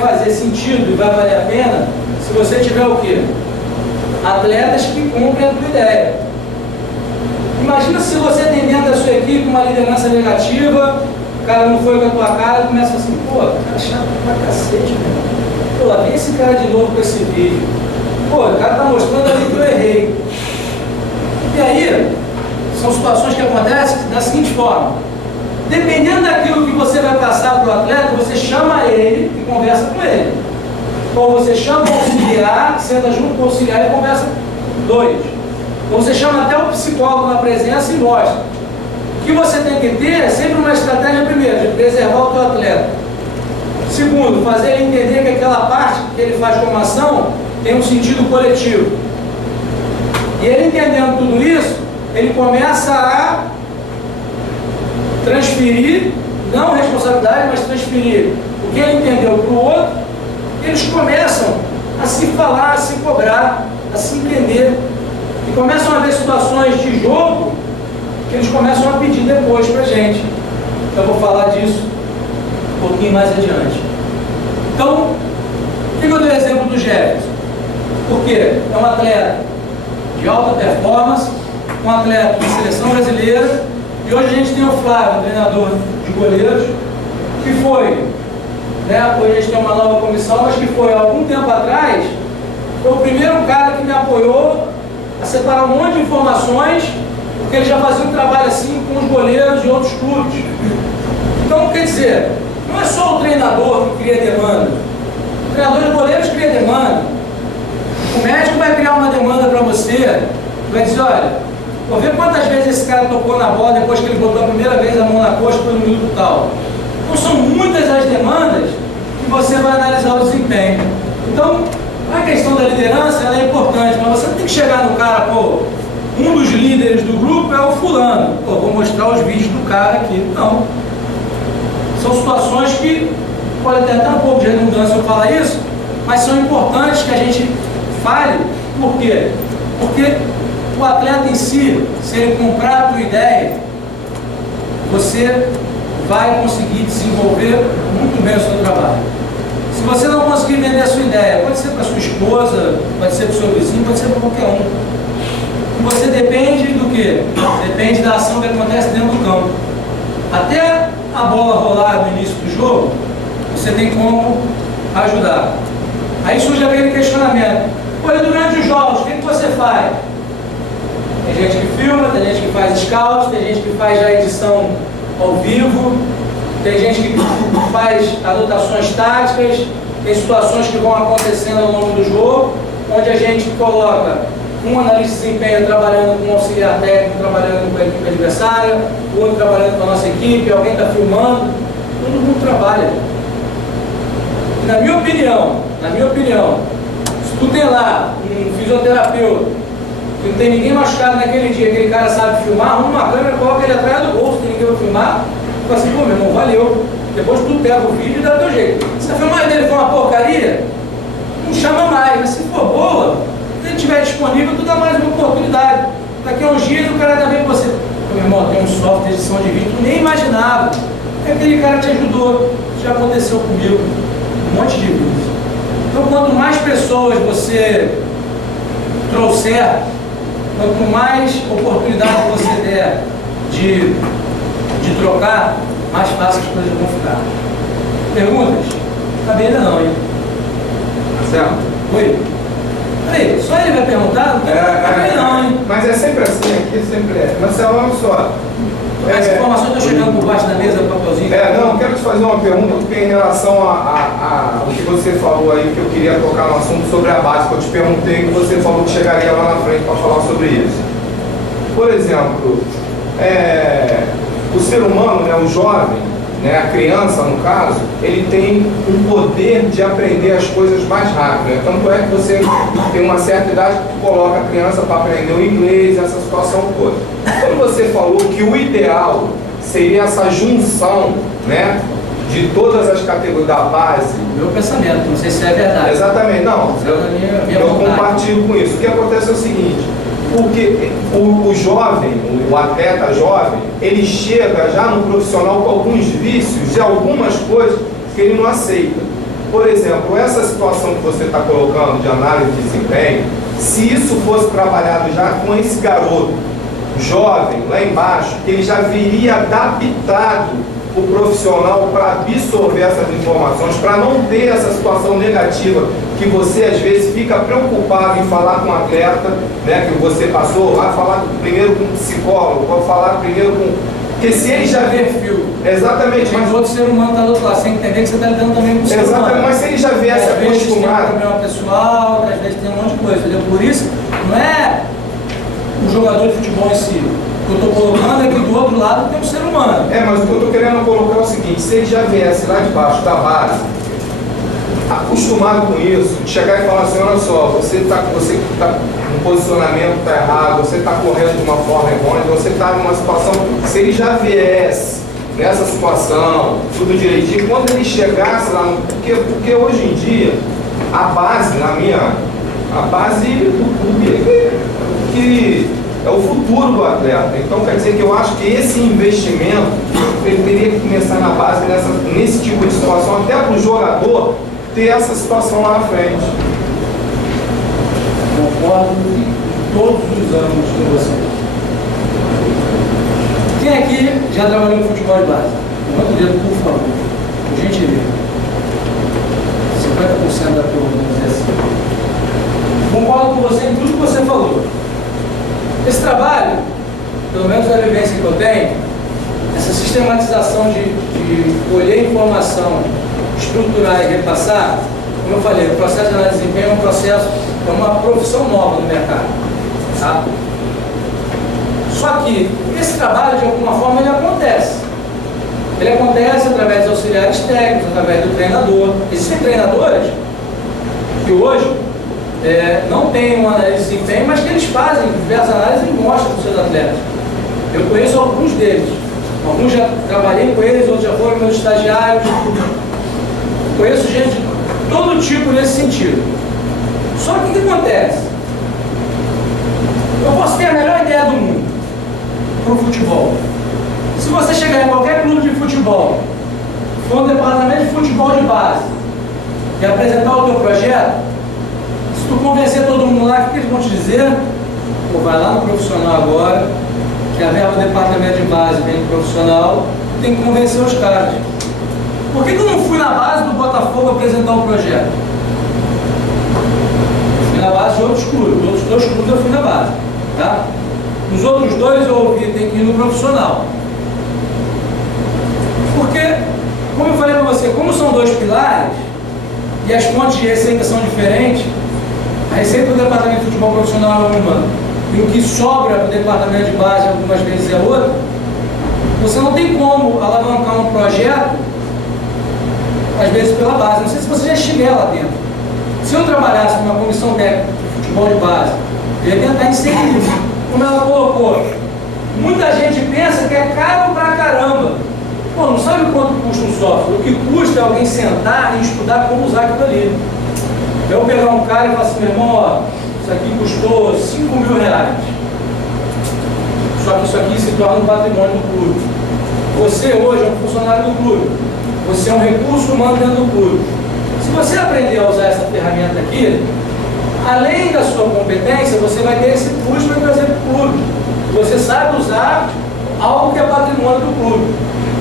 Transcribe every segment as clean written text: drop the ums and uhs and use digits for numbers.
vai fazer sentido e vai valer a pena se você tiver o quê? Atletas que cumprem a tua ideia. Imagina se você tem dentro da sua equipe uma liderança negativa, o cara não foi com a tua cara e começa assim, pô, cara chato pra cacete, meu. Pô, lá vem esse cara de novo com esse vídeo. Pô, o cara tá mostrando ali que eu errei. E aí, são situações que acontecem da seguinte forma. Dependendo daquilo que você vai passar para o atleta, você chama ele e conversa com ele. Ou você chama o auxiliar, senta junto com o auxiliar e conversa dois. Ou você chama até o psicólogo na presença e mostra. O que você tem que ter é sempre uma estratégia, primeiro, de preservar o teu atleta. Segundo, fazer ele entender que aquela parte que ele faz como ação tem um sentido coletivo. E ele entendendo tudo isso, ele começa a transferir, não responsabilidade, mas transferir o que ele entendeu para o outro. Eles começam a se falar, a se cobrar, a se entender. E começam a ver situações de jogo que eles começam a pedir depois para a gente. Então eu vou falar disso um pouquinho mais adiante. Então, por que eu dei o exemplo do Jefferson? Porque é um atleta de alta performance, um atleta de seleção brasileira, e hoje a gente tem o Flávio, treinador de goleiros, que foi, né, hoje a gente tem uma nova comissão, mas que foi há algum tempo atrás, foi o primeiro cara que me apoiou a separar um monte de informações, porque ele já fazia um trabalho assim com os goleiros de outros clubes. Então, quer dizer, não é só o treinador que cria demanda, o treinador de goleiros cria demanda. O médico vai criar uma demanda para você, vai dizer, olha, vou ver quantas vezes esse cara tocou na bola depois que ele botou a primeira vez a mão na coxa pelo minuto tal. Então são muitas as demandas que você vai analisar o desempenho. Então, a questão da liderança ela é importante, mas você não tem que chegar no cara, pô, um dos líderes do grupo é o fulano. Pô, vou mostrar os vídeos do cara aqui. Não. São situações que pode ter até um pouco de redundância eu falar isso, mas são importantes que a gente fale. Por quê? Porque o atleta em si, se ele comprar a tua ideia, você vai conseguir desenvolver muito bem o seu trabalho. Se você não conseguir vender a sua ideia, pode ser para sua esposa, pode ser para o seu vizinho, pode ser para qualquer um. E você depende do quê? Depende da ação que acontece dentro do campo. Até a bola rolar no início do jogo, você tem como ajudar. Aí surge aquele questionamento. Pô, e durante os jogos, o que você faz? Tem gente que filma, tem gente que faz scouts, tem gente que faz já edição ao vivo, tem gente que faz anotações táticas, tem situações que vão acontecendo ao longo do jogo, onde a gente coloca um analista de desempenho trabalhando com um auxiliar técnico, trabalhando com a equipe adversária, o outro trabalhando com a nossa equipe, alguém está filmando, todo mundo trabalha. E na minha opinião, se tu tem lá um fisioterapeuta, que não tem ninguém machucado naquele dia, aquele cara sabe filmar, arruma uma câmera, coloca ele atrás do bolso, tem ninguém vai filmar, tu fala assim, pô, meu irmão, valeu. Depois tu pega o vídeo e dá teu jeito. Se a filmagem dele for uma porcaria, não chama mais, mas se for boa, se ele estiver disponível, tu dá mais uma oportunidade. Daqui a uns dias o cara também com você. Meu irmão, tem um software de edição de vídeo que tu nem imaginava. É aquele cara que te ajudou. Isso já aconteceu comigo. Um monte de vezes. Então, quanto mais pessoas você trouxer, quanto mais oportunidade você der de trocar, mais fácil as coisas vão ficar. Perguntas? Não tá bem ainda não, hein? Marcelo? Oi? Peraí, só ele vai perguntar? Não tá bem não, hein? Mas é sempre assim, aqui sempre é. Marcelo, olha só. As informações estão chegando por baixo da mesa do papelzinho. Não, quero te fazer uma pergunta, porque em relação ao que você falou aí, que eu queria tocar no assunto sobre a base, que eu te perguntei, que você falou que chegaria lá na frente para falar sobre isso. Por exemplo, o ser humano, né, o jovem, né, a criança no caso, ele tem um poder de aprender as coisas mais rápido, né? Tanto é que você tem uma certa idade que coloca a criança para aprender o inglês, essa situação toda. Quando você falou que o ideal seria essa junção, né, de todas as categorias da base. Meu pensamento, não sei se é verdade. Exatamente, não. Eu compartilho com isso. O que acontece é o seguinte, porque o jovem, o atleta jovem, ele chega já no profissional com alguns vícios de algumas coisas que ele não aceita. Por exemplo, essa situação que você está colocando de análise de desempenho, se isso fosse trabalhado já com esse garoto jovem lá embaixo, ele já viria adaptado o profissional para absorver essas informações, para não ter essa situação negativa que você às vezes fica preocupado em falar com o atleta, né, que você passou, vai falar primeiro com um psicólogo, vai falar primeiro com... Porque se ele já vê perfil. Exatamente, mas outro ser humano está do outro lado, sem entender que você está lidando também com o ser humano. Exatamente, mas se ele já viesse acostumado. Às vezes tem um problema pessoal, às vezes tem um monte de coisa, entendeu? Por isso, não é o jogador de futebol em si. O que eu estou colocando é que do outro lado tem um ser humano. Mas o que eu estou querendo colocar é o seguinte: se ele já viesse lá de baixo da base, acostumado com isso, de chegar e falar assim, olha só, você tá no posicionamento está errado, você está correndo de uma forma errônea, você está numa situação, se ele já viesse nessa situação, tudo direitinho, quando ele chegasse lá, porque hoje em dia, a base do clube é que é o futuro do atleta. Então quer dizer que eu acho que esse investimento ele teria que começar na base nesse tipo de situação, até para o jogador ter essa situação lá na frente. Concordo em todos os âmbitos com você. Quem aqui já trabalhou com futebol de base? Levanta o dedo, por favor. Por gentileza. 50% da turma, vamos dizer assim. Concordo com você em tudo que você falou. Esse trabalho, pelo menos a vivência que eu tenho, essa sistematização de colher informação, estruturar e repassar, como eu falei, o processo de análise de desempenho é uma profissão nova no mercado. Tá? Só que esse trabalho, de alguma forma, ele acontece. Ele acontece através dos auxiliares técnicos, através do treinador. Existem treinadores que hoje não têm uma análise de desempenho, mas que eles fazem diversas análises e mostram para os seus atletas. Eu conheço alguns deles. Alguns já trabalhei com eles, outros já foram meus estagiários. Conheço gente de todo tipo nesse sentido. Só que o que acontece? Eu posso ter a melhor ideia do mundo para o futebol. Se você chegar em qualquer clube de futebol, for um departamento de futebol de base, e apresentar o teu projeto, se tu convencer todo mundo lá, o que eles vão te dizer? Pô, vai lá no profissional agora, que a verba do departamento de base vem do profissional, tem que convencer os caras. Por que eu não fui na base do Botafogo apresentar um projeto? Eu fui na base de outros clubes, os outros 2 clubes eu fui na base. Tá? Os outros 2 eu ouvi, tem que ir no profissional. Porque, como eu falei para você, como são 2 pilares, e as fontes de receita são diferentes, a receita do departamento de futebol profissional é uma, e o que sobra do departamento de base algumas vezes é outra, você não tem como alavancar um projeto às vezes pela base. Não sei se você já estiver lá dentro. Se eu trabalhasse numa comissão técnica de futebol de base, eu ia tentar inserir isso. Como ela colocou, muita gente pensa que é caro pra caramba. Pô, não sabe quanto custa um software. O que custa é alguém sentar e estudar como usar aquilo ali. Eu pegar um cara e falar assim, meu irmão, ó, isso aqui custou R$5.000. Só que isso aqui se torna um patrimônio do clube. Você hoje é um funcionário do clube. Você é um recurso humano dentro do clube. Se você aprender a usar essa ferramenta aqui, além da sua competência, você vai ter esse plus para trazer para o clube. Você sabe usar algo que é patrimônio do clube.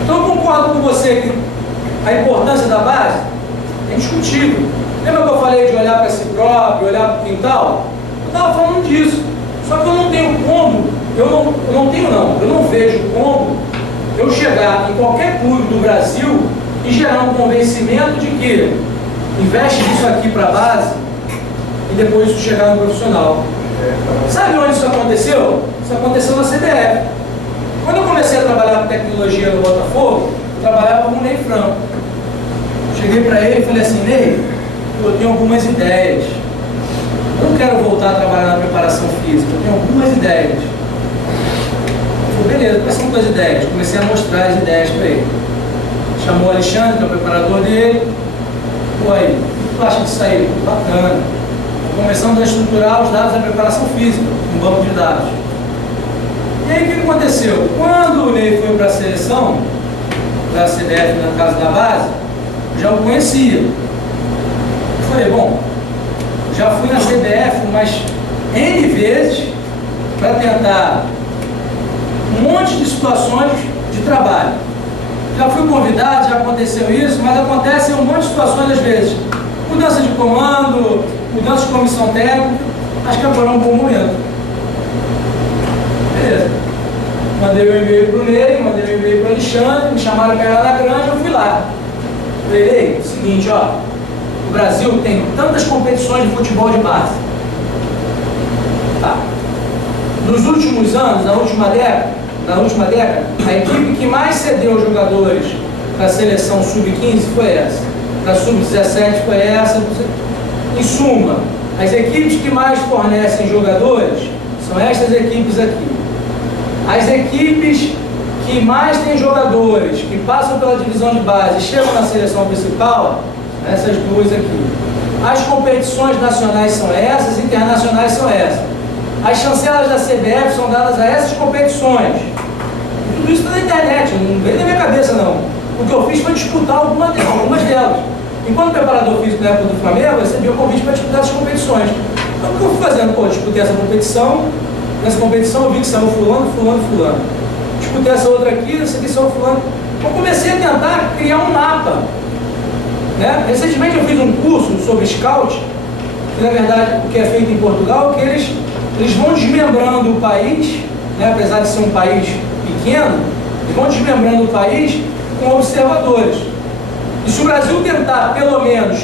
Então eu concordo com você que a importância da base é indiscutível. Lembra que eu falei de olhar para si próprio, olhar para o quintal? Eu estava falando disso. Só que eu não tenho como, eu não vejo como eu chegar em qualquer clube do Brasil e gerar um convencimento de que investe isso aqui para a base e depois isso chegar no profissional. Sabe onde isso aconteceu? Isso aconteceu na CBF. Quando eu comecei a trabalhar com tecnologia no Botafogo, eu trabalhava com o Ney Franco. Cheguei para ele e falei assim, Ney, eu tenho algumas ideias. Eu não quero voltar a trabalhar na preparação física, eu tenho algumas ideias. Eu falei, beleza, quais são tuas ideias? Comecei a mostrar as ideias para ele. Chamou o Alexandre, que é o preparador dele. Pô, aí, o que tu acha disso aí? Bacana. Começamos a estruturar os dados da preparação física, um banco de dados. E aí o que aconteceu? Quando o Ney foi para a seleção, da CDF na casa da base, eu já o conhecia. Eu falei, bom, já fui na CBF umas N vezes para tentar um monte de situações de trabalho. Já fui convidado, já aconteceu isso, mas acontece um monte de situações às vezes. Mudança de comando, mudança de comissão técnica, acho que agora é um bom momento. Beleza. Mandei um e-mail para o Ney, mandei um e-mail para o Alexandre, me chamaram para ir lá na granja, eu fui lá. Falei, Ney, seguinte, ó, o Brasil tem tantas competições de futebol de base. Tá? Nos últimos anos, na última década, a equipe que mais cedeu jogadores para a seleção sub-15 foi essa. Para a sub-17 foi essa. Em suma, as equipes que mais fornecem jogadores são estas equipes aqui. As equipes que mais têm jogadores, que passam pela divisão de base e chegam na seleção principal, essas duas aqui. As competições nacionais são essas, internacionais são essas. As chancelas da CBF são dadas a essas competições. Tudo isso está na internet, não veio da minha cabeça não. O que eu fiz foi disputar algumas delas. Enquanto preparador físico na época do Flamengo, eu recebi o convite para disputar essas competições. Então o que eu fui fazendo? Pô, disputei essa competição, nessa competição eu vi que saiu fulano. Disputei essa outra aqui, essa aqui saiu fulano. Eu comecei a tentar criar um mapa. Né? Recentemente eu fiz um curso sobre scout, que na verdade o que é feito em Portugal, que eles vão desmembrando o país, né? Apesar de ser um país pequeno, eles vão desmembrando o país com observadores. E se o Brasil tentar, pelo menos,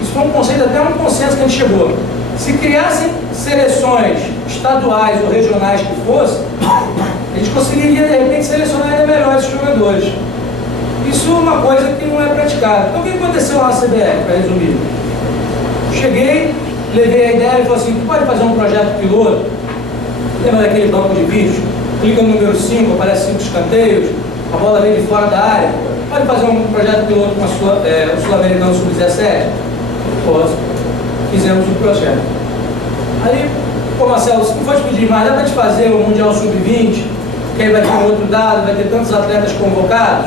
isso foi um conceito, até um consenso que a gente chegou, se criassem seleções estaduais ou regionais que fossem, a gente conseguiria, de repente, selecionar ainda melhor esses jogadores. Isso é uma coisa que não é praticada. Então, o que aconteceu lá na CBF, para resumir? Cheguei, levei a ideia e falei assim, tu pode fazer um projeto piloto? Lembra daquele banco de vídeos? Clica no número 5, aparece 5 escanteios, a bola vem de fora da área. Pode fazer um projeto piloto com o Sul-Americano Sub-17? Posso. Fizemos um projeto. Aí, pô, Marcelo, se não for te pedir mais, dá para te fazer o Mundial Sub-20, que aí vai ter um outro dado, vai ter tantos atletas convocados,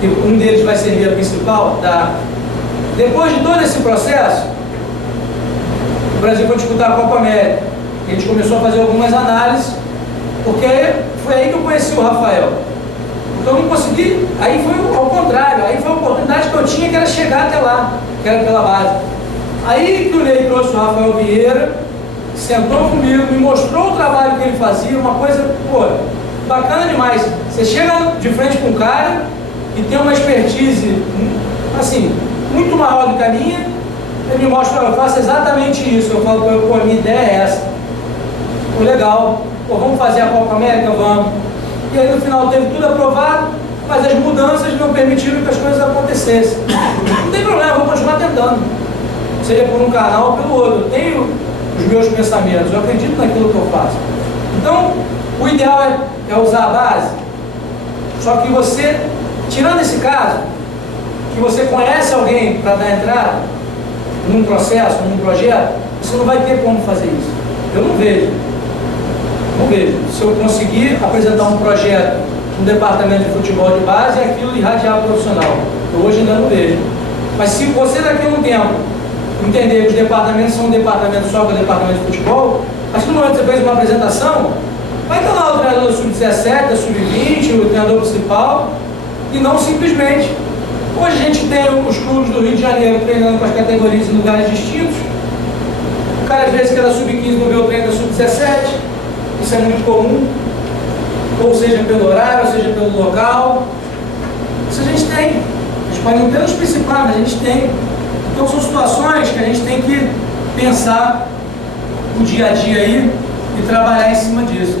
que um deles vai ser a principal? Dá. Depois de todo esse processo, o Brasil foi disputar a Copa América. A gente começou a fazer algumas análises, porque foi aí que eu conheci o Rafael. Porque eu não consegui, aí foi ao contrário, aí foi a oportunidade que eu tinha, que era chegar até lá, que era pela base. Aí que o Ney trouxe o Rafael Vieira, sentou comigo, me mostrou o trabalho que ele fazia, uma coisa, pô, bacana demais. Você chega de frente com um cara que tem uma expertise, assim, muito maior do que a minha, ele me mostra, eu faço exatamente isso. Eu falo, pô, a minha ideia é essa. Pô, legal, pô, vamos fazer a Copa América? Vamos. E aí no final teve tudo aprovado, mas as mudanças não permitiram que as coisas acontecessem. Não tem problema, eu vou continuar tentando. Seja por um canal ou pelo outro. Eu tenho os meus pensamentos, eu acredito naquilo que eu faço. Então, o ideal é usar a base. Só que você, tirando esse caso, que você conhece alguém para dar entrada num processo, num projeto, você não vai ter como fazer isso. Eu não vejo. Não vejo. Se eu conseguir apresentar um projeto no departamento de futebol de base, é aquilo irradiar profissional. Eu hoje ainda não vejo. Mas se você daqui a um tempo entender que os departamentos são um departamento só, que é o departamento de futebol, acho que no momento que você fez uma apresentação, vai ter lá o treinador sub-17, sub-20, o treinador principal, e não simplesmente. Hoje a gente tem os clubes do Rio de Janeiro treinando com as categorias em lugares distintos. O cara às vezes que era sub-15 não vê o treino da sub-17, isso é muito comum, ou seja pelo horário, ou seja pelo local. Isso a gente tem. A gente pode não ter os principais, mas a gente tem. Então são situações que a gente tem que pensar o dia a dia aí e trabalhar em cima disso.